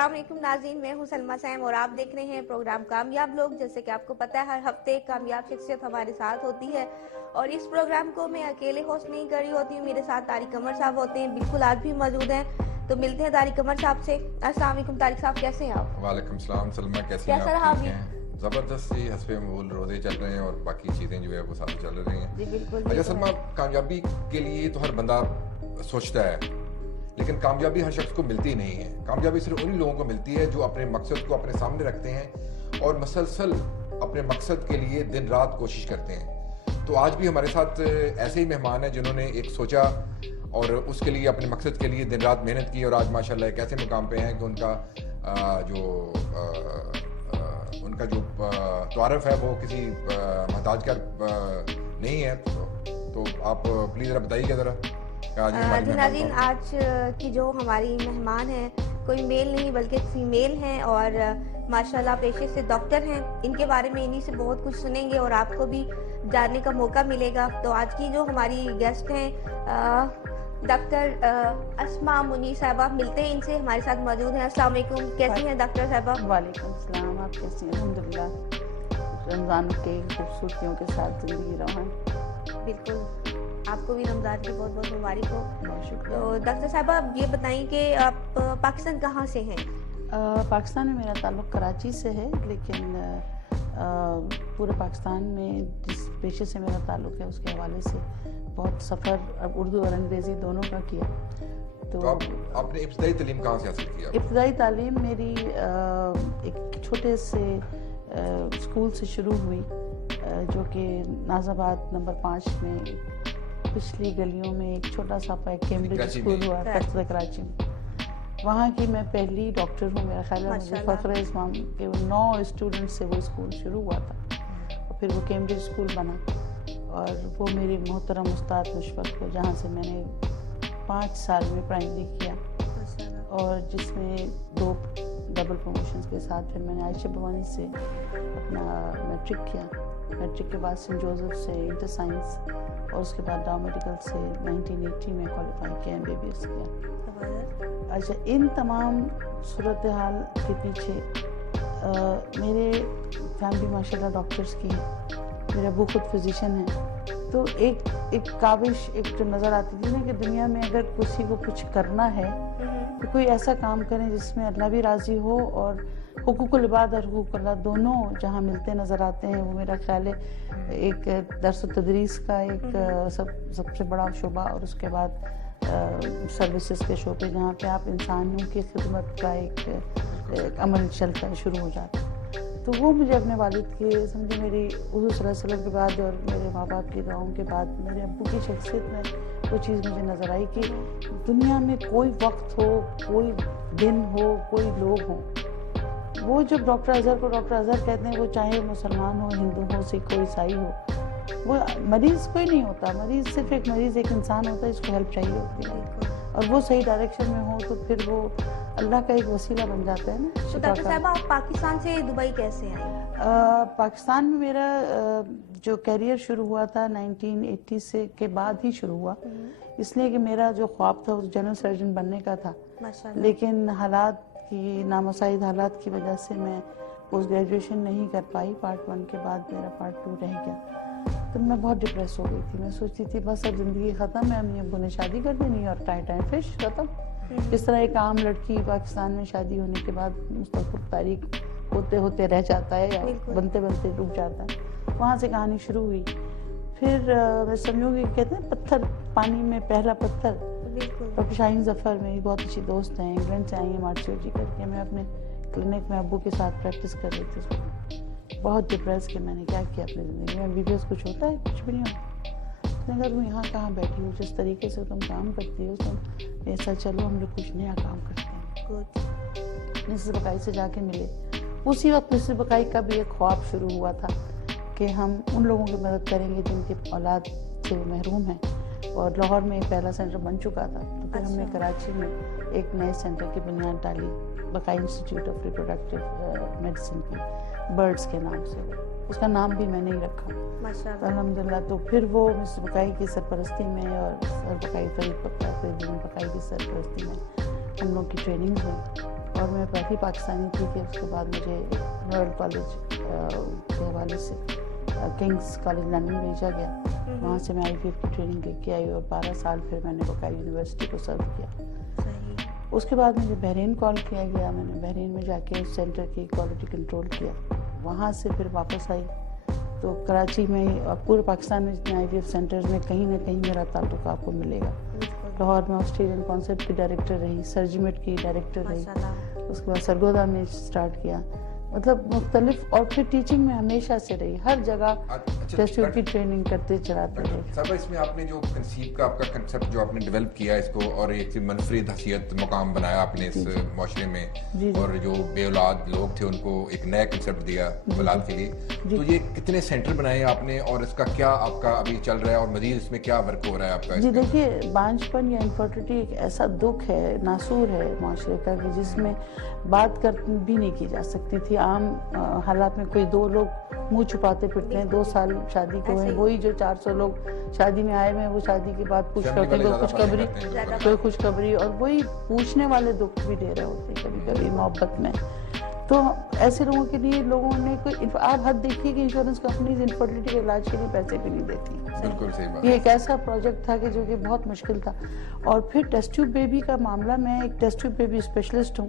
अस्सलाम वालेकुम नाज़रीन, मैं हूं सलमा सैम और आप देख रहे हैं प्रोग्राम कामयाब लोग। जैसे कि आपको पता है हर हफ्ते एक कामयाब शख्सियत हमारे साथ होती है और इस प्रोग्राम को मैं अकेले होस्ट नहीं कर रही होती हूँ, मेरे साथ तारिक कमर साहब होते हैं। बिल्कुल आज भी मौजूद हैं, तो मिलते हैं तारिक कमर साहब से। अस्सलाम वालेकुम तारिक साहब, कैसे हैं आप? वालेकुम सलाम सलमा, कैसी हैं कैसा आप? रहा ठीक हैं? ज़बरदस्त ही हस्बे मऊल रोज़े चल रहे हैं और बाकी चीज़ें जो है वो साथ चल रही हैं। जी बिल्कुल। अच्छा सलमा, कामयाबी के लिए तो हर बंदा सोचता है, लेकिन कामयाबी हर शख्स को मिलती नहीं है। कामयाबी सिर्फ उन्हीं लोगों को मिलती है जो अपने मकसद को अपने सामने रखते हैं और मसलसल अपने मकसद के लिए दिन रात कोशिश करते हैं। तो आज भी हमारे साथ ऐसे ही मेहमान हैं जिन्होंने एक सोचा और उसके लिए अपने मकसद के लिए दिन रात मेहनत की और आज माशाल्लाह एक ऐसे मुकाम पे हैं कि उनका जो तारफ़ है वो किसी महताज का नहीं है। तो आप प्लीज़ ज़रा बताइए ज़रा। जी नाज़रीन, आज की जो हमारी मेहमान हैं कोई मेल नहीं बल्कि फीमेल हैं और माशाल्लाह पेशे से डॉक्टर हैं। इनके बारे में इन्हीं से बहुत कुछ सुनेंगे और आपको भी जानने का मौका मिलेगा। तो आज की जो हमारी गेस्ट हैं डॉक्टर अस्मा मुनीर साहबा, मिलते हैं इनसे, हमारे साथ मौजूद हैं। अस्सलाम वालेकुम, कैसी हैं डॉक्टर साहबा? वालेकुम सलाम, आप कैसी हैं? अल्हम्दुलिल्लाह, रमज़ान के खूबसूरतियों के साथ ज़िंदगी रहें। बिल्कुल, आपको भी रमज़ान की बहुत बहुत मुबारक हो। बहुत शुक्रिया। तो डॉक्टर साहबा आप ये बताएं कि आप पाकिस्तान कहाँ से हैं? पाकिस्तान में मेरा ताल्लुक़ कराची से है, लेकिन पूरे पाकिस्तान में जिस पेशे से मेरा ताल्लुक़ है उसके हवाले से बहुत सफ़र अब उर्दू और अंग्रेज़ी दोनों का किया। तो आपने इब्तदाई तालीम कहाँ से हासिल किया? इब्तदाई तालीम मेरी एक छोटे से स्कूल से शुरू हुई जो कि नाज़ाबाद नंबर 5 में पिछली गलियों में एक छोटा सा कैम्ब्रिज स्कूल हुआ था कराची में। वहाँ की मैं पहली डॉक्टर हूँ। मेरा ख्याल है मुझे फ़ख्र है इस मामले के 9 स्टूडेंट्स से वो स्कूल शुरू हुआ था और फिर वो कैम्ब्रिज स्कूल बना और वो मेरी मोहतरम उस्ताद मुशफ़क़ को, जहाँ से मैंने 5 साल में प्राइमरी किया और जिसमें 2 डबल प्रमोशंस के साथ फिर मैंने आयशा भवानी से अपना मैट्रिक किया। मैट्रिक के बाद सेंट जोसेफ से इंटर साइंस और उसके बाद डाउ मेडिकल से 1980 में क्वालिफाई किया, MBBS किया। अच्छा, इन तमाम सूरत हाल के पीछे मेरे फैमिली माशाल्लाह डॉक्टर्स की है। मेरे अबू खुद फिजिशियन हैं। तो एक काविश एक जो नज़र आती थी ना कि दुनिया में अगर किसी को कुछ करना है तो कोई ऐसा काम करें जिसमें अल्लाह भी राज़ी हो और हुकूकुल इबाद और हुकूक अल्लाह दोनों जहाँ मिलते नज़र आते हैं। वो मेरा ख्याल है एक दर्स व तदरीस का एक सबसे बड़ा शोबा और उसके बाद सर्विसेज के शोबे जहाँ पे आप इंसानों की खिदमत का एक अमल चलता शुरू हो जाता है। तो वो मुझे अपने वालिद के समझे मेरी हुज़ूर सल्लल्लाहु अलैहि वसल्लम के बाद और मेरे माँ बाप की दुआओं के बाद मेरे अब्बू की शख्सियत में वो चीज़ मुझे नज़र आई कि दुनिया में कोई वक्त हो, कोई दिन हो, कोई लोग हों, वो जब डॉक्टर अज़हर को डॉक्टर अज़हर कहते हैं, वो चाहे मुसलमान हो, हिंदू हो, सिख हो, ईसाई हो, वो मरीज़ कोई नहीं होता। मरीज़ सिर्फ एक मरीज़ एक इंसान होता है जिसको हेल्प चाहिए होती है और वो सही डायरेक्शन में हो तो फिर वो अल्लाह का एक वसीला बन जाता है ना। तो डॉक्टर साहब आप पाकिस्तान से दुबई कैसे आए? पाकिस्तान में मेरा जो कैरियर शुरू हुआ था 1980 से के बाद ही शुरू हुआ, इसलिए कि मेरा जो ख्वाब था वो जनरल सर्जन बनने का था, लेकिन हालात की नामुसाइद हालात की वजह से मैं पोस्ट ग्रेजुएशन नहीं कर पाई। पार्ट 1 के बाद मेरा पार्ट 2 रह गया। तो मैं बहुत डिप्रेस हो गई थी। मैं सोचती थी बस अब ज़िंदगी ख़त्म है, अम्मी अब्बू ने शादी कर देनी और टाइम फिश ख़त्म। जिस तरह एक आम लड़की पाकिस्तान में शादी होने के बाद मुस्तक़बिल तारीख होते होते रह जाता है या बनते बनते रुक जाता है, वहाँ से कहानी शुरू हुई। फिर मैं समझूँगी कहते हैं पत्थर पानी में पहला पत्थर। डॉक्टर शाहीन ज़फ़र मेरी बहुत अच्छी दोस्त हैं, इंग्लैंड से आई हैं मार्चियोलॉजी करके। मैं अपने क्लिनिक में अब्बू के साथ प्रैक्टिस कर रही थी। बहुत डिप्रेस कि मैंने क्या किया अपनी ज़िंदगी में, MBBS कुछ होता है? कुछ भी नहीं होता। उसने कहा तुम यहाँ कहाँ बैठी हो, जिस तरीके से तुम काम करती हो तुम ऐसा, चलो हम लोग कुछ नया काम करते हैं। मिसेस बकाई से जाके मिले। उसी वक्त मिसेस बकाई का भी एक ख्वाब शुरू हुआ था कि हम उन लोगों की मदद करेंगे जिनकी औलाद से महरूम हैं और लाहौर में एक पहला सेंटर बन चुका था। तो फिर हमने कराची में एक नए सेंटर की बुनियाद डाली, बकाई इंस्टीट्यूट ऑफ रिप्रोडक्टिव मेडिसिन की, बर्ड्स के नाम से। उसका नाम भी मैंने ही रखा तो अल्हम्दुलिल्लाह। तो फिर वो मिस बकाई की सरपरस्ती में और सर बकाई फरीद बकाई की सरपरस्ती में हम लोग की ट्रेनिंग हुई اور میں پہلی پاکستانی تھی کہ اس کے بعد مجھے رائل کالج کے حوالے سے کنگز کالج لندن بھیجا گیا. وہاں سے میں IVF کی ٹریننگ لے کے آئی اور 12 سال پھر میں نے بقایا یونیورسٹی کو سرو کیا. اس کے بعد مجھے بحرین کال کیا گیا. میں نے بحرین میں جا کے اس سینٹر کی کوالٹی کنٹرول کیا. وہاں سے پھر واپس آئی تو کراچی میں اور پورے پاکستان میں جتنے IVF سینٹرز میں کہیں نہ کہیں میرا تعلق آپ کو ملے گا. لاہور میں آسٹریلین کانسیپٹ کی ڈائریکٹر رہی, سرجیمٹ کی ڈائریکٹر رہی, اس کے بعد سرگودا میں اسٹارٹ کیا, مطلب مختلف, اور پھر ٹیچنگ میں ہمیشہ سے رہی, ہر جگہ ٹیسٹ ٹیوب کی ٹریننگ کرتے چلاتے رہے. صاحبہ اس میں آپ نے جو کنسیو کا آپ کا کنسیپٹ جو آپ نے ڈیولپ کیا اس کو اور ایک منفرد حیثیت مقام بنایا آپ نے اس معاشرے میں, اور جو بے اولاد لوگ تھے ان کو ایک نیا کنسیپٹ دیا اولاد کے لیے, تو یہ کتنے سینٹر بنائے آپ نے اور اس کا کیا آپ کا ابھی چل رہا ہے اور مزید اس میں کیا ورک ہو رہا ہے آپ کا؟ جی دیکھیے, بانجھپن یا انفرٹیلٹی ایک ایسا دکھ ہے, ناسور ہے معاشرے کا, کہ جس میں بات کر بھی نہیں کی جا سکتی تھی. عام حالات میں کوئی 2 لوگ منہ چھپاتے پھرتے ہیں, 2 سال شادی کو ہیں, وہی جو 400 لوگ شادی میں آئے ہوئے ہیں وہ شادی کے بعد پوچھ کرتے ہیں کوئی خوشخبری, اور وہی پوچھنے والے دکھ بھی دے رہے ہوتے ہیں کبھی کبھی محبت میں. تو ایسے لوگوں کے لیے لوگوں نے کوئی, آپ حد دیکھیے کہ انشورنس کمپنیز انفرٹیلٹی کے علاج کے لیے پیسے بھی نہیں دیتی. بالکل صحیح بات. یہ ایک ایسا پروجیکٹ تھا کہ جو کہ بہت مشکل تھا. اور پھر ٹیسٹ ٹیوب بیبی کا معاملہ, میں ایک ٹیسٹ ٹیوب بیبی اسپیشلسٹ ہوں,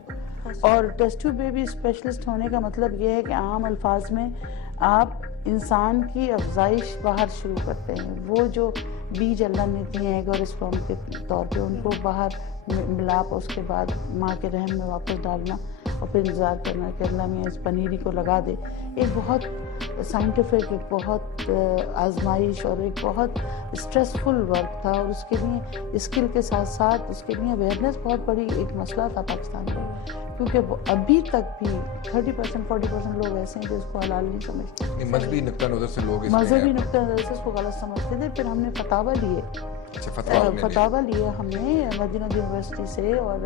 اور ٹیسٹ ٹیوب بیبی اسپیشلسٹ ہونے کا مطلب یہ ہے کہ عام الفاظ میں آپ انسان کی افزائش باہر شروع کرتے ہیں. وہ جو بیج اللہ نے دیے ہیں ایگ اور اسپرم کے طور پہ, ان کو باہر ملاپ, اس کے بعد ماں کے رحم میں واپس ڈالنا, اور پھر انتظار کرنا کہ اللہ میں اس پنیری کو لگا دے. ایک بہت سائنٹیفک, ایک بہت آزمائش اور ایک بہت اسٹریسفل ورک تھا, اور اس کے لیے اسکل کے ساتھ ساتھ اس کے لیے اویئرنیس بہت بڑی ایک مسئلہ تھا پاکستان میں, کیونکہ ابھی تک بھی 30% لوگ ایسے ہیں جو اس کو حلال نہیں سمجھتے. مذہبی نقطہ نظر سے لوگ مذہبی نقطہ نظر سے اس کو غلط سمجھتے تھے. پھر ہم نے فتاوی لیے, فتاوی لیے ہم نے مدینہ یونیورسٹی سے اور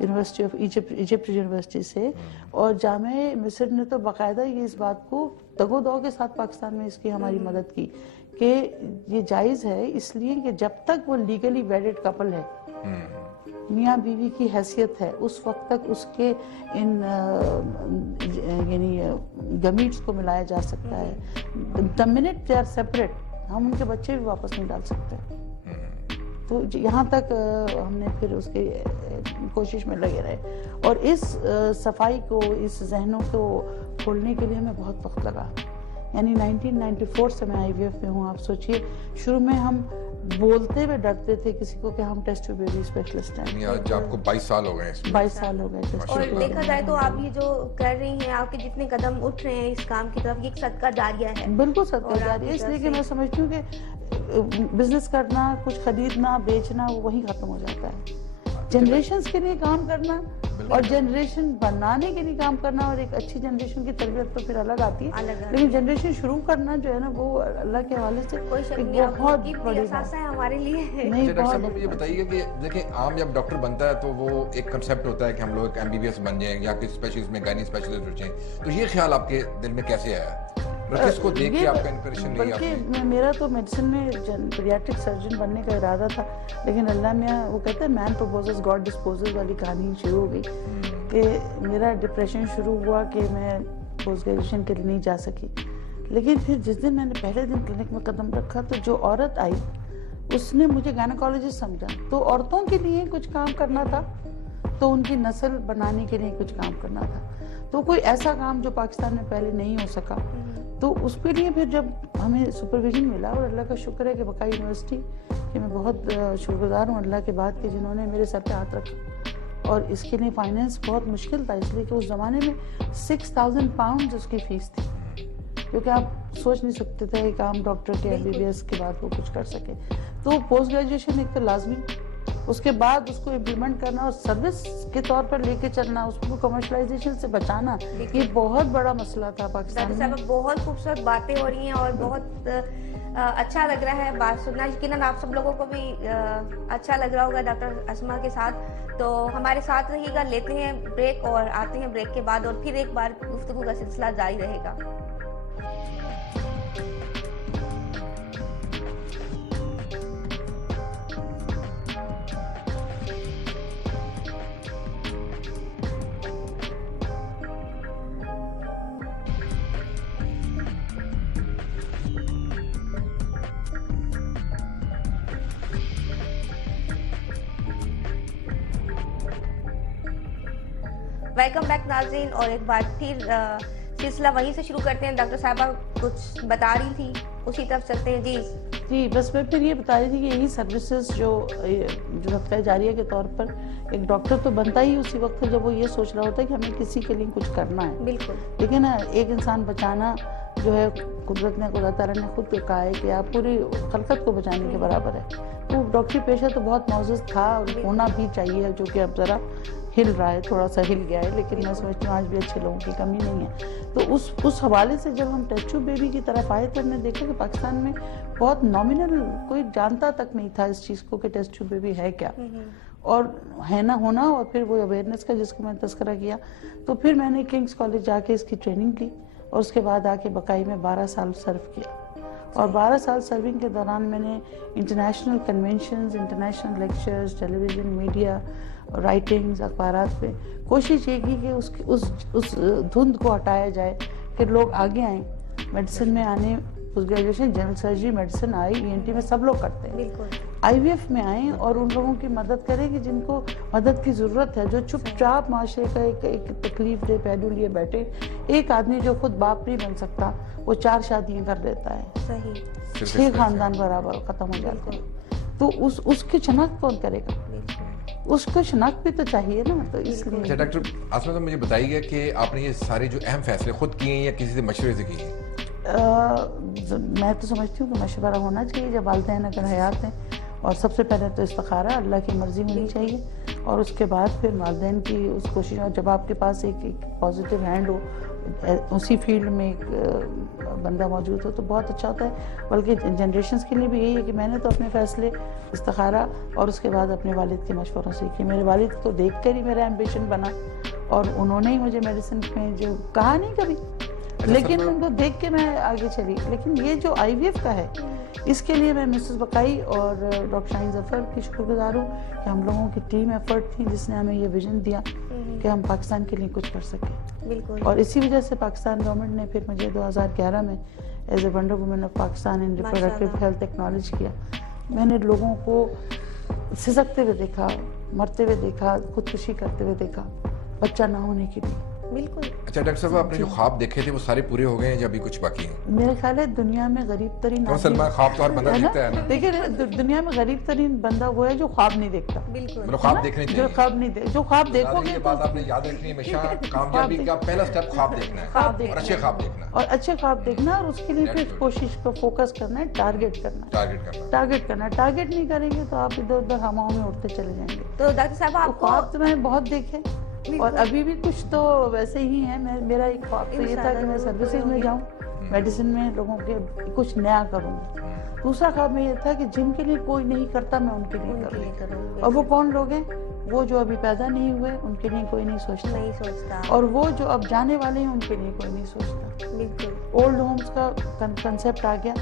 یونیورسٹی آف ایجپٹ یونیورسٹی سے, اور جامعہ مصر نے تو باقاعدہ یہ اس بات کو دگ و دو کے ساتھ پاکستان میں اس کی ہماری مدد کی کہ یہ جائز ہے, اس لیے کہ جب تک وہ لیگلی ویڈڈ کپل ہے, میاں بیوی کی حیثیت ہے, اس وقت تک اس کے ان یعنی گمیٹس کو ملایا جا سکتا ہے. the minute they are separate, ہم ان کے بچے بھی واپس نہیں ڈال سکتے. تو یہاں تک ہم نے پھر اس کی کوشش میں لگے رہے, اور اس صفائی کو, اس ذہنوں کو کھولنے کے لیے ہمیں بہت وقت لگا. یعنی 1994 سے میں IVF میں ہوں. آپ سوچئے شروع میں ہم بولتے ہوئے ڈرتے تھے کسی کو کہ ہم ٹیسٹ ٹیوب بیبی اسپیشلسٹ ہیں. آج آپ کو 22 سال ہو گئے ہیں. 22 سال ہو گئے. اور دیکھا جائے تو آپ یہ جو کر رہی ہیں, آپ کے جتنے قدم اٹھ رہے ہیں اس کام کی طرف, یہ ایک صدقہ جاریہ ہے. بالکل صدقہ جاریہ, اس لیے کہ میں سمجھتی ہوں کہ بزنس کرنا, کچھ خریدنا بیچنا, وہ وہیں ختم ہو جاتا ہے. جنریشنز کے لیے کام کرنا اور جنریشن بنانے کے لیے کام کرنا, اور ایک اچھی جنریشن کی تربیت تو پھر الگ آتی ہے, لیکن جنریشن شروع کرنا جو ہے نا, وہ اللہ کے حوالے سے بہت بڑی بات ہے ہمارے لیے. نہیں, ڈاکٹر صاحب یہ بتائیے کہ دیکھیں عام جب ڈاکٹر بنتا ہے تو وہ ایک کنسیپٹ ہوتا ہے کہ ہم لوگ MBBS بن جائیں یا کسی اسپیشلسٹ میں گائنی اسپیشلسٹ ہو جائیں, تو یہ خیال آپ کے دل میں کیسے آیا؟ کس کو دیکھ کے آپ کا انسپریشن لیا؟ بلکہ میرا تو میڈیسن میں پیڈیاٹرک سرجن بننے کا ارادہ تھا, لیکن اللہ میاں, وہ کہتے ہیں مین پروپوزز گاڈ ڈسپوزز والی کہانی شروع ہو گئی کہ میرا ڈپریشن شروع ہوا کہ میں پوسٹ گریجویشن کے لیے نہیں جا سکی. لیکن پھر جس دن میں نے پہلے دن کلینک میں قدم رکھا تو جو عورت آئی اس نے مجھے گائنیکالوجسٹ سمجھا. تو عورتوں کے لیے کچھ کام کرنا تھا, تو ان کی نسل بنانے کے لیے کچھ کام کرنا تھا. تو کوئی ایسا کام جو پاکستان میں پہلے نہیں ہو سکا, تو اس کے لیے پھر جب ہمیں سپرویژن ملا, اور اللہ کا شکر ہے کہ بقایا یونیورسٹی کہ میں بہت شکر گزار ہوں اللہ کے بعد کہ جنہوں نے میرے سر پہ ہاتھ رکھا. اور اس کے لیے فائنینس بہت مشکل تھا, اس لیے کہ اس زمانے میں 6,000 پاؤنڈ اس کی فیس تھی, کیونکہ آپ سوچ نہیں سکتے تھے ایک عام ڈاکٹر کے MBBS کے بعد وہ کچھ کر سکے. تو پوسٹ گریجویشن ایک تو لازمی, اس کے بعد اس کو امپلیمنٹ کرنا اور سروس کے طور پر لے کے چلنا, اس کو کمرشلائزیشن سے بچانا, یہ بہت بڑا مسئلہ تھا پاکستان میں. بہت خوبصورت باتیں ہو رہی ہیں اور بہت اچھا لگ رہا ہے بات سننا. یقیناً آپ سب لوگوں کو بھی اچھا لگ رہا ہوگا ڈاکٹر اسما کے ساتھ. تو ہمارے ساتھ رہیے گا, لیتے ہیں بریک اور آتے ہیں بریک کے بعد, اور پھر ایک بار گفتگو کا سلسلہ جاری رہے گا. वेलकम बैक नाज़रीन, और एक बार फिर सिलसिला वहीं से शुरू करते हैं। डॉक्टर साहबा कुछ बता रही थी, उसी तरफ चलते हैं। जी बस मैं फिर ये बता रही थी कि यही सर्विसेज जो सदका जारिया के तौर पर एक डॉक्टर तो बनता ही उसी वक्त है जब वो ये सोच रहा होता है कि हमें किसी के लिए कुछ करना है। बिल्कुल। लेकिन ना एक इंसान बचाना जो है, कुदरत ने, खुदा ताला ने खुद कहा है कि आप पूरी खलकत को बचाने के बराबर है। तो डॉक्टरी पेशा तो बहुत मौजूद था और होना भी चाहिए, जो कि अब ज़रा हिल रहा है, थोड़ा सा हिल गया है, लेकिन मैं समझती हूँ आज भी अच्छे लोगों की कमी नहीं है। तो उस हवाले से जब हम टेस्ट ट्यूब बेबी की तरफ आए तो हमने देखा कि पाकिस्तान में बहुत नॉमिनल, कोई जानता तक नहीं था इस चीज़ को कि टेस्ट ट्यूब बेबी है क्या और है ना होना, और फिर वो अवेयरनेस का जिसको मैं तस्करा किया। तो फिर मैंने किंग्स कॉलेज जाके इसकी ट्रेनिंग ली और उसके बाद आके बकाई में 12 साल सर्व किया। और 12 साल सर्विंग के दौरान मैंने international conventions, international lectures, television, media, writings, अखबारात पे कोशिश ये की कि उस धुंध को हटाया जाए, फिर लोग आगे आएँ। मेडिसिन में आने, post graduation general surgery, medicine, eye, ENT में सब लोग करते हैं। बिल्कुल। IVF में आए और उन लोगों की मदद करें कि जिनको मदद की ज़रूरत है, जो चुपचाप माशरे का एक तकलीफ दे पहलू लिए बैठे। एक आदमी जो खुद बाप नहीं बन सकता वो 4 शादियां कर लेता है, सही। 6 खानदान बराबर खत्म हो जाते हैं। तो उसकी शनाख्त कौन करेगा? उसको शनाख्त भी तो चाहिए ना। तो इसलिए अच्छा डॉक्टर आसमा साहब, मुझे बताइए कि आपने ये सारे जो अहम फैसले खुद किए हैं या किसी से मशवरे से किए हैं? मैं तो समझती हूँ कि मशवरा होना चाहिए जब वालिदैन अगर हयात हैं, और सबसे पहले तो इस्तिखारा, अल्लाह की मर्जी होनी चाहिए, और उसके बाद फिर वालिदैन की उस कोशिश। और जब आपके पास एक पॉजिटिव हैंड हो, उसी फील्ड में एक बंदा मौजूद हो तो बहुत अच्छा होता है। बल्कि जनरेशन्स के लिए भी यही है कि मैंने तो अपने फैसले इस्तिखारा और उसके बाद अपने वालिद के मशवरों से किए। मेरे वालिद को देख कर ही मेरा एम्बिशन बना और उन्होंने ही मुझे मेडिसिन में जो कहा नहीं कभी, लेकिन उनको देख के मैं आगे चली। लेकिन ये जो IVF का है, इसके लिए मैं मिसेस बकाई और डॉक्टर शाहीन जफर की शुक्रगुजार हूँ कि हम लोगों की टीम एफर्ट थी जिसने हमें ये विजन दिया कि हम पाकिस्तान के लिए कुछ कर सकें। बिल्कुल। और इसी वजह से पाकिस्तान गवर्नमेंट ने फिर मुझे 2011 में as a wonder women of Pakistan in reproductive health acknowledge किया। मैंने लोगों को सिसकते हुए देखा, मरते हुए देखा, खुदकुशी करते हुए देखा, बच्चा ना होने के लिए। बिल्कुल। अच्छा डॉक्टर साहब, आपने जो ख्वाब देखे थे वो सारे पूरे हो गए हैं या अभी कुछ बाकी हैं? मेरे ख्याल है दुनिया में गरीब तरीन सलमान, ख्वाब तो हर बंदा देखता है ना। देखिए, दुनिया में गरीब तरीन बंदा वो है जो ख्वाब नहीं देखता। बिल्कुल। मतलब ख्वाब देखने चाहिए। जो ख्वाब नहीं जो ख्वाब देखोगे ये बात आपने याद रखनी है हमेशा, कामयाबी का पहला स्टेप ख्वाब देखना है, ख्वाब और देखना अच्छे ख्वाब देखना, और अच्छे ख्वाब देखना, और उसके लिए फिर कोशिश पर फोकस करना है, टारगेट करना है। टारगेट नहीं करेंगे तो आप इधर उधर हवाओं में उड़ते चले जाएंगे। तो डॉक्टर साहब आपको ख्वाब तो मैंने बहुत देखे और अभी भी कुछ तो वैसे ही है। मेरा एक ख्वाब तो ये था कि मैं सर्विसेज में जाऊं, मेडिसिन में लोगों के कुछ नया करूं। दूसरा ख्वाब में ये था कि जिनके लिए कोई नहीं करता मैं उनके लिए करूं। और वो कौन लोग हैं? वो जो अभी पैदा नहीं हुए, उनके लिए कोई नहीं सोचता। और वो जो अब जाने वाले हैं उनके लिए कोई नहीं सोचता। बिल्कुल। ओल्ड होम्स का कंसेप्ट आ गया,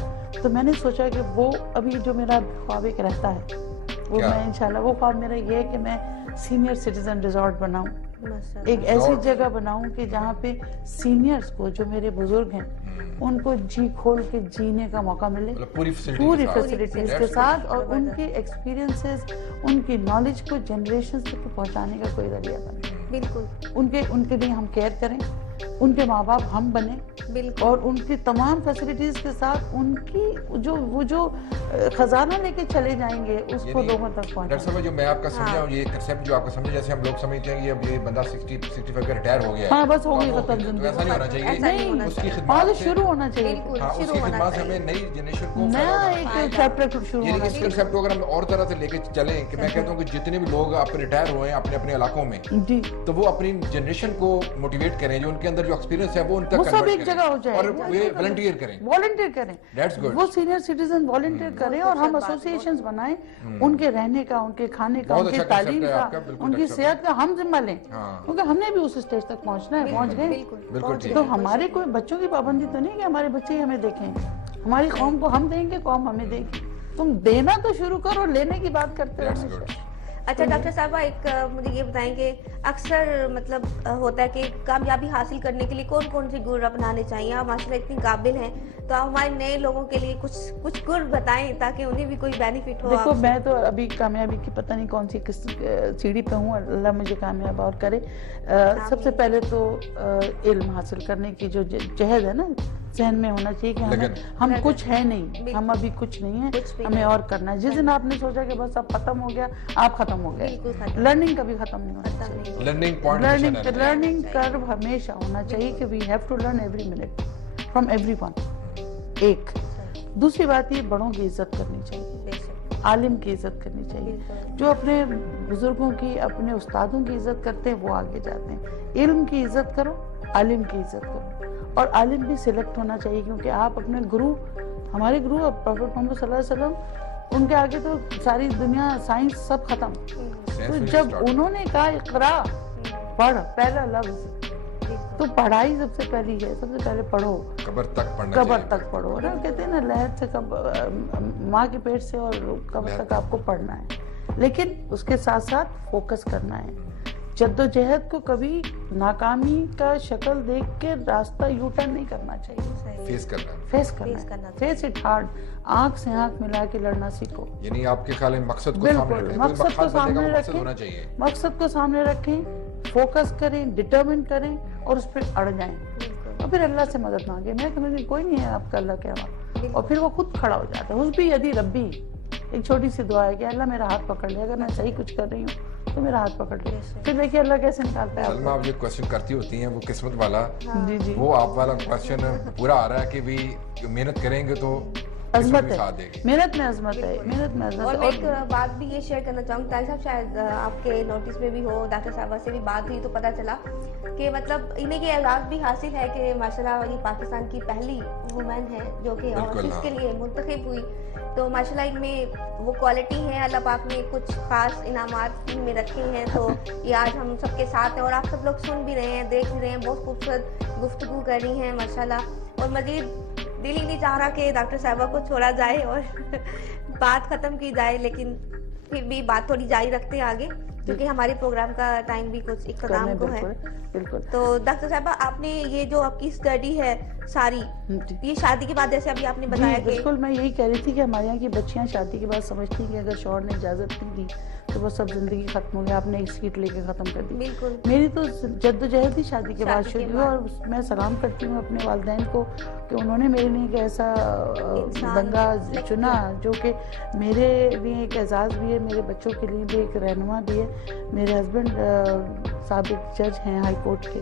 तो मैंने सोचा कि वो अभी जो मेरा ख्वाब एक रहता है वो मैं इंशाल्लाह, वो ख्वाब मेरा ये है कि मैं सीनियर सिटीजन रिजॉर्ट बनाऊं, एक ऐसी जगह बनाऊं कि जहाँ पे सीनियर्स को, जो मेरे बुजुर्ग हैं, उनको जी खोल के जीने का मौका मिले, पूरी फैसिलिटीज के साथ, और उनके एक्सपीरियंसेस, उनकी नॉलेज को जनरेशन तक पहुँचाने का कोई जरिया बने। बिल्कुल। उनके लिए हम केयर करें, उनके माँ बाप हम बने, और उनकी तमाम फैसिलिटीज के साथ उनकी जो खजाना लेके चले जाएंगे उसको लोगों तक पहुंचाएं। डॉक्टर साहब, जो मैं आपका समझा हूँ, ये कंसेप्ट जो आपका समझा, जैसे हम लोग समझते हैं कि अब ये बंदा 60-65 का रिटायर हो गया है, हाँ बस हो गई खत्म जिंदगी। ऐसा नहीं होना चाहिए, नहीं, उसकी खिदमत से शुरू होना चाहिए। उसकी खिदमत से हमें नई जनरेशन को नया एक चैप्टर शुरू होना इस कंसेप्ट को अगर हम और तरह से लेके चलें कि मैं कहता हूँ कि जितने भी लोग आप रिटायर हुए हैं अपने अपने इलाकों में जी, तो वो अपनी जनरेशन को मोटिवेट करें, जो उनके अंदर जो एक्सपीरियंस है वो उन तक सब एक जगह हो जाए, और वे वॉलंटियर करें। That's good. वो सीनियर सिटीजन वॉलंटियर करें और हम एसोसिएशंस बनाएं, उनके रहने का, उनके खाने का, उनकी तालीम का, उनकी सेहत का हम जिम्मा लें, क्योंकि हमने भी उस स्टेज तक पहुंचना है, पहुंच गए। तो हमारे कोई बच्चों की पाबंदी तो नहीं कि हमारे बच्चे ही हमें देखें, हमारी कौम को हम देंगे, कौम हमें देगी। तुम देना तो शुरू करो, लेने की बात करते हो। अच्छा डॉक्टर साहबा, एक मुझे ये बताएं कि अक्सर मतलब होता है कि कामयाबी हासिल करने के लिए कौन कौन से गुर अपनाने चाहिए? आप माशाल्लाह इतनी काबिल हैं, तो आप हमारे नए लोगों के लिए कुछ गुर बताएं ताकि उन्हें भी कोई बेनिफिट हो। देखो, मैं तो अभी कामयाबी की पता नहीं कौन सी किस सीढ़ी पे हूँ, अल्लाह मुझे कामयाब और करे। सबसे पहले तो इल्म हासिल करने की जो जहद है ना, जहन में होना चाहिए कि हम कुछ है नहीं, हम अभी कुछ नहीं है, हमें और करना है। जिस दिन आपने सोचा कि बस अब खत्म हो गया, आप खत्म हो गए। लर्निंग कभी खत्म नहीं होना चाहिए। लर्निंग कर्व हमेशा होना चाहिए कि we have to learn every minute from everyone. एक दूसरी बात, ये बड़ों की इज्जत करनी चाहिए, आलिम की इज्जत करनी चाहिए। जो अपने बुजुर्गों की, अपने उस्तादों की इज्जत करते हैं, वो आगे जाते हैं। इल्म की इज्जत करो, आलिम की इज्जत करो, और आलिम भी सिलेक्ट होना चाहिए, क्योंकि आप अपने गुरु, हमारे गुरु प्रॉफेट मोहम्मद सल्लल्लाहु अलैहि वसल्लम, उनके आगे तो सारी दुनिया, साइंस सब खत्म। तो जब उन्होंने कहा इक़रा, पढ़, पहला लफ्ज, तो पढ़ाई सबसे पहली है, सबसे पहले पढ़ो, कब्र तक पढ़ो ना, कहते हैं ना, लहद से माँ के पेट से और कब्र तक आपको पढ़ना है। लेकिन उसके साथ साथ फोकस करना है। जद्दोजहद को कभी नाकामी का शक्ल देख के रास्ता यू टर्न नहीं करना चाहिए, फेस इट हार्ड, आंख से आंख मिला के लड़ना सीखो। यानी आपके ख्याल में मकसद को सामने रखें, फोकस करें, डिटरमिन करें और उस पर अड़ जाएं, और फिर अल्लाह से मदद मांगे। मैं समझती कोई नहीं है आपका अल्लाह के अलावा, और फिर वो खुद खड़ा हो जाता है। उसभी यदि रब्बी, एक छोटी सी दुआ है कि अल्लाह मेरा हाथ पकड़ ले, अगर मैं सही कुछ कर रही हूँ तो मेरा हाथ पकड़ ले, फिर देखिए अल्लाह कैसे निकालता है। सलमा, आप ये क्वेश्चन करती होती हैं, वो किस्मत वाला, जी, वो आप वाला क्वेश्चन पूरा आ रहा है कि भी मेहनत करेंगे तो अजमत है, मेहनत में अजमत है, मेहनत में अजमत। और मैं एक बात भी ये शेयर करना चाहूँगी, तारिक साहब, शायद आपके नोटिस में भी हो, डॉक्टर साहबा से भी बात हुई तो पता चला कि मतलब इन्हें ये एजाज़ भी हासिल है कि माशाल्लाह ये पाकिस्तान की पहली वुमेन है जो कि ऑफिस के लिए मुंतखब हुई। तो माशाल्लाह इनमें वो क्वालिटी है, अल्लाह पाक ने कुछ खास इनामात इनमें रखे हैं, तो ये आज हम सबके साथ हैं और आप सब लोग सुन भी रहे हैं, देख भी रहे हैं, बहुत खूबसूरत गुफ्तगू कर रही हैं माशाल्लाह। और मजीद दिल ही नहीं चाह रहा कि डॉक्टर साहबा को छोड़ा जाए और बात खत्म की जाए, लेकिन फिर भी बात थोड़ी जारी रखते हैं आगे, क्योंकि हमारे प्रोग्राम का टाइम भी कुछ इख्तिताम को है। बिल्कुल। तो डॉक्टर साहबा, आपने ये जो आपकी स्टडी है सारी, ये शादी के बाद, जैसे अभी आपने बताया कि बिल्कुल, मैं यही कह रही थी कि हमारे यहाँ की बच्चियाँ शादी के बाद समझती हैं कि अगर शौहर ने इजाज़त नहीं दी तो वो सब जिंदगी खत्म हो गया, आपने एक सीट लेके खत्म कर दी। बिल्कुल। मेरी तो जद्दोजहद ही शादी के बाद शुरू हुई, और मैं सलाम करती हूँ अपने वालिदैन को कि उन्होंने मेरे लिए एक ऐसा बंदा चुना जो कि मेरे लिए एक एजाज़ भी है, मेरे बच्चों के लिए भी एक रहनुमा भी है। मेरे हस्बैंड साबिक जज हैं हाई कोर्ट के,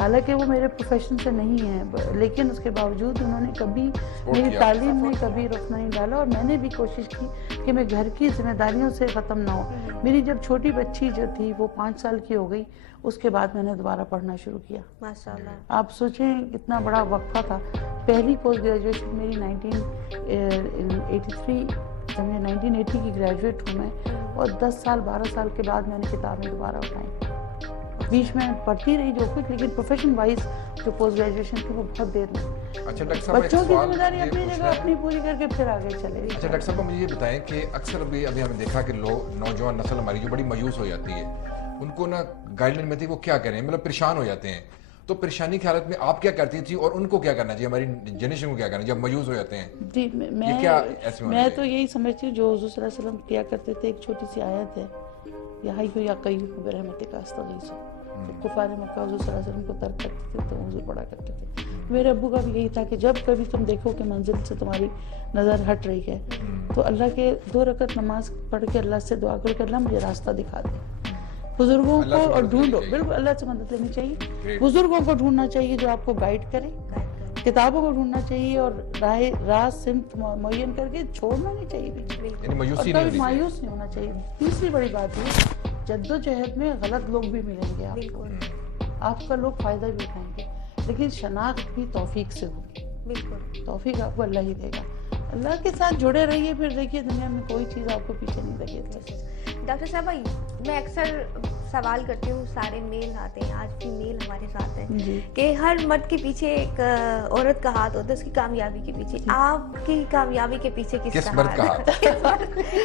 हालांकि वो मेरे प्रोफेशन से नहीं है, लेकिन उसके बावजूद उन्होंने कभी मेरी तालीम में कभी रुख नहीं डाला, और मैंने भी कोशिश की कि मैं घर की जिम्मेदारियों से ख़त्म ना हो। मेरी जब छोटी बच्ची जो थी वो 5 साल की हो गई, उसके बाद मैंने दोबारा पढ़ना शुरू किया। माशाल्लाह। आप सोचें इतना बड़ा वक्फा था। पहली पोस्ट ग्रेजुएशन मेरी 1980 की ग्रेजुएट हूँ मैं, और 10 साल 12 साल के बाद मैंने किताबें दोबारा उठाई। बीच में पढ़ती रही जो कुछ, लेकिन प्रोफेशन वाइज जो पोस्ट ग्रेजुएशन थी वो बहुत देर में। अच्छा डॉक्टर साहब, बच्चों की जिम्मेदारी अपनी जगह अपनी पूरी करके फिर आगे चले। अच्छा डॉक्टर साहब, मुझे ये बताएं कि अक्सर अभी हमने देखा कि लोग, नौजवान नस्ल हमारी जो बड़ी मायूस हो जाती है, उनको ना गाइडलाइन में थी वो क्या करें, मतलब परेशान हो जाते हैं। तो परेशानी की हालत में आप क्या करती थी और उनको क्या करना चाहिए, हमारी जनरेशन को क्या करना जब मायूस हो जाते हैं? जी, मैं तो यही समझती हूँ जो हुज़ूर सल्लल्लाहु अलैहि वसल्लम किया करते थे। एक छोटी सी आयत है, या हय्यु या क़य्यूम बिरहमतिका अस्तगीसु। कुफार मक्का हुज़ूर सल्लल्लाहु अलैहि वसल्लम को तर्क करते थे तो हुज़ूर पढ़ा करते थे। मेरे अब्बू का भी यही था कि जब कभी तुम देखो कि मंजिल से तुम्हारी नज़र हट रही है तो अल्लाह के 2 रकत नमाज पढ़ के अल्लाह से दुआ करो कि अल्लाह मुझे रास्ता दिखा दे। बुजुर्गों को और ढूंढो, बिल्कुल अल्लाह से मदद लेनी चाहिए। बुजुर्गों को ढूंढना चाहिए जो आपको गाइड करे, किताबों को ढूंढना चाहिए, और राह सिमत मुअय्यन करके छोड़ना नहीं चाहिए, मायूस नहीं होना चाहिए। तीसरी बड़ी बात ये, जद्दोजहद में गलत लोग भी मिलेंगे आपको, आपका लोग फायदा भी उठाएंगे, लेकिन शनाख्त भी तौफीक से होगी। बिल्कुल, तौफीक आपको अल्लाह ही देगा। अल्लाह के साथ जुड़े रहिए, फिर देखिए दुनिया में कोई चीज़ आपको पीछे नहीं लगेगी। डॉक्टर साहब, मैं अक्सर सवाल करती हूँ, सारे मेल आते हैं, आज फीमेल हमारे साथ हैं जी। कि हर मर्द के पीछे एक औरत का हाथ होता है उसकी कामयाबी के पीछे। आपकी कामयाबी के पीछे किस किसका मर्द का हाथ? किस मर्द?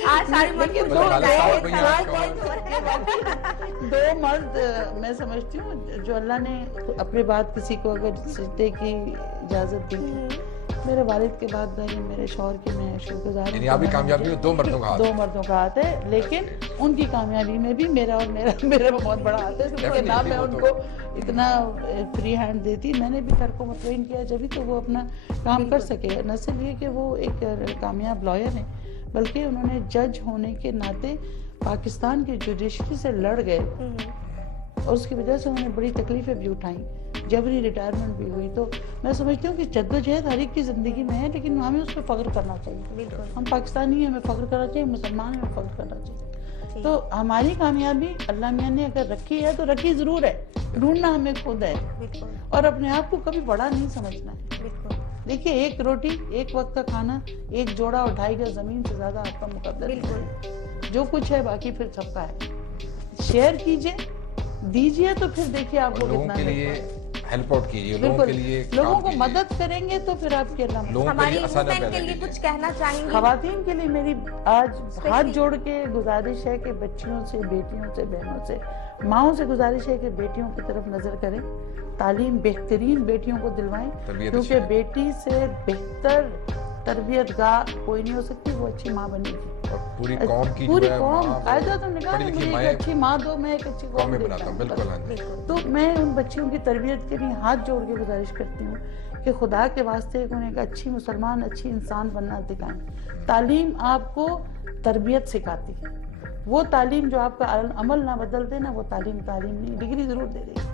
आज सारे मर्द लेकिन को दो बोल रहे हैं, दो सवाल दो बहुत हो रहा है। दो मर्द मैं समझती हूँ जो अल्लाह ने अपनी बात किसी को अगर सीखने की इजाजत दी थी, मेरे वालिद के बाद भाई मेरे शौहर की मैं शुक्रगुजार हूँ। यानी आपकी कामयाबी में दो मर्दों का हाथ दो मर्दों का हाथ है, लेकिन उनकी कामयाबी में भी मेरा और मेरा बहुत बड़ा हाथ है, क्योंकि ना मैं उनको इतना फ्री हैंड देती, मैंने भी घर को मुतमईन किया जब तो वो अपना काम कर सके। न सिर्फ ये कि वो एक कामयाब लॉयर हैं, बल्कि उन्होंने जज होने के नाते पाकिस्तान की जुडिशरी से लड़ गए और उसकी वजह से उन्होंने बड़ी तकलीफें भी उठाई, जबरी रिटायरमेंट भी हुई। तो मैं समझती हूँ कि जद्दोजहद हर एक की ज़िंदगी में है, लेकिन हमें उस पर फ़ख्र करना चाहिए। बिल्कुल। हम पाकिस्तानी हैं, हमें फ़ख्र करना चाहिए, मुसलमान हैं, हमें फ़ख्र करना चाहिए। तो हमारी कामयाबी अल्लाह मियां ने अगर रखी है तो रखी ज़रूर है, ढूंढना हमें खुद है बिल्कुल और अपने आप को कभी बड़ा नहीं समझना है। बिल्कुल देखिए, एक रोटी, एक वक्त का खाना, एक जोड़ा और 2.5 गज ज़मीन से ज़्यादा आपका मुकद्दर नहीं बिल्कुल। है। जो कुछ है बाकी फिर सबका है। शेयर कीजिए, दीजिए, तो फिर देखिए आपको लोगों कितना के मिल लिए पाएगा। हेल्प आउट कीजिए, लोगों के लिए लोगों काम को कीजिए। मदद करेंगे तो फिर आपके अल्लाह लोगों के हमारी लिए आसानियां वुमेन पैदा के लिए कीजिए। कुछ कहना चाहेंगी? खवातीन के लिए मेरी आज हाथ जोड़ के गुजारिश है कि बच्चियों से, बेटियों से, बहनों से, माओं से गुजारिश है कि बेटियों की तरफ नजर करें, तालीम बेहतरीन बेटियों को दिलवाएं, तरबियत क्योंकि अच्छी है। बेटी से बेहतर तरबियत गाह कोई नहीं हो सकती, वो अच्छी माँ बनेगी। और पूरी कौम की पूरी जो है कौम, माँ, कायदा तुमने कहा पढ़ी ना, लिखी मुझे एक माएं अच्छी माँ दो, मैं एक अच्छी कौम कौमें देखता बनाता हूँ। हूँ। बिल्कुल हाँ जी। बिल्कुल। तो मैं उन बच्चियों की तरबियत के लिए हाथ जोड़ के गुजारिश करती हूँ कि खुदा के वास्ते उन्हें एक अच्छी मुसलमान, अच्छी इंसान बनना दिखाएं। तालीम आपको तरबियत सिखाती है। वो तालीम जो आपका अमल ना बदल दे ना, वो तालीम नहीं, डिग्री जरूर दे देगी।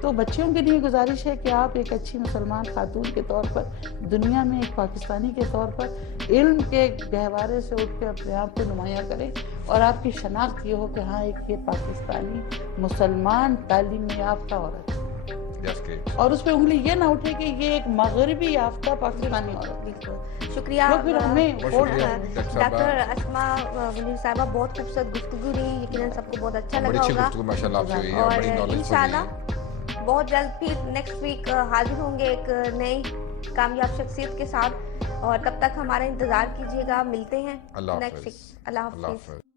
तो बच्चियों के लिए गुजारिश है कि आप एक अच्छी मुसलमान खातून के तौर पर, दुनिया में एक पाकिस्तानी के तौर पर इल्म के गहवारे से उठ के अपने आप को नुमाया करें और आपकी शनाख्त ये हो कि हाँ, एक ये पाकिस्तानी मुसलमान तालीम याफ्ता औरत है। That's great. और उस पर उंगली ये ना उठे कि ये एक मगरबी याफ्ता पाकिस्तानी औरत। बिल्कुल शुक्रिया। तो फिर हमें बहुत वोट शुक्रिया, दें। डॉक्टर साहबा। डॉक्टर अस्मा मुनीर साहबा, बहुत खूबसूरत गुफ्तगू रही, यकीनन सबको बहुत अच्छा बड़ी लगा अच्छी होगा। गुफ्तगू माशाल्लाह आपसे हुई है और और बड़ी नॉलेजफुल इंशाल्लाह बहुत जल्द फिर नेक्स्ट वीक हाजिर होंगे एक नई कामयाब शख्सियत के साथ, और तब तक हमारा इंतजार कीजिएगा। मिलते हैं अल्लाह नेक्स्ट हाफिज। वीक। अल्लाह अल्लाह हाफिज। हाफिज।